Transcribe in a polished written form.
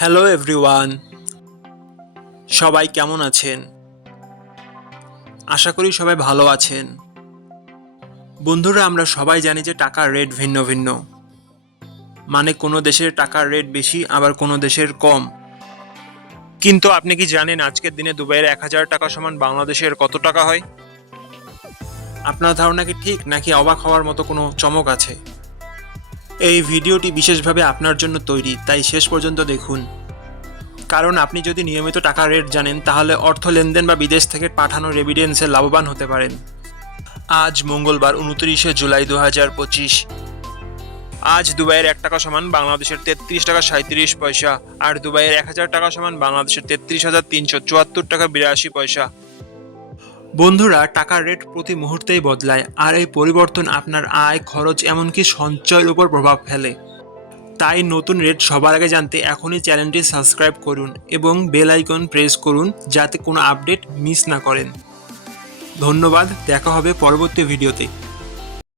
Hello everyone, সবাই কেমন আছেন? আশা করি সবাই ভালো আছেন। বন্ধুরা, আমরা সবাই জানি যে টাকার রেট ভিন্ন ভিন্ন। মানে কোনো দেশের টাকার রেট বেশি, আবার কোনো দেশের কম। কিন্তু আপনি কি জানেন আজকের দিনে দুবাইয়ের 1,000 টাকা সমান বাংলাদেশের কত টাকা হয়? আপনার ধারণা কি ঠিক, নাকি অবাক হওয়ার মতো কোনো চমক আছে? এই ভিডিওটি বিশেষভাবে আপনার জন্য তৈরি, তাই শেষ পর্যন্ত দেখুন। কারণ আপনি যদি নিয়মিত টাকার রেট জানেন, তাহলে অর্থ লেনদেন বা বিদেশ থেকে পাঠানো রেমিটেন্সে লাভবান হতে পারেন। আজ মঙ্গলবার 29শে জুলাই 2025। আজ দুবাইয়ের 1 টাকা সমান বাংলাদেশের 33 টাকা 37 পয়সা, আর দুবাইয়ের 1,000 টাকা সমান বাংলাদেশের 33,374 টাকা 82 পয়সা। বন্ধুরা, টাকার রেট প্রতি মুহূর্তেই বদলায়, আর এই পরিবর্তন আপনার আয়, খরচ, এমনকি সঞ্চয়ের উপর প্রভাব ফেলে। তাই নতুন রেট সবার আগে জানতে এখনই চ্যানেলটি সাবস্ক্রাইব করুন এবং বেল আইকন প্রেস করুন, যাতে কোনো আপডেট মিস না করেন। ধন্যবাদ, দেখা হবে পরবর্তী ভিডিওতে।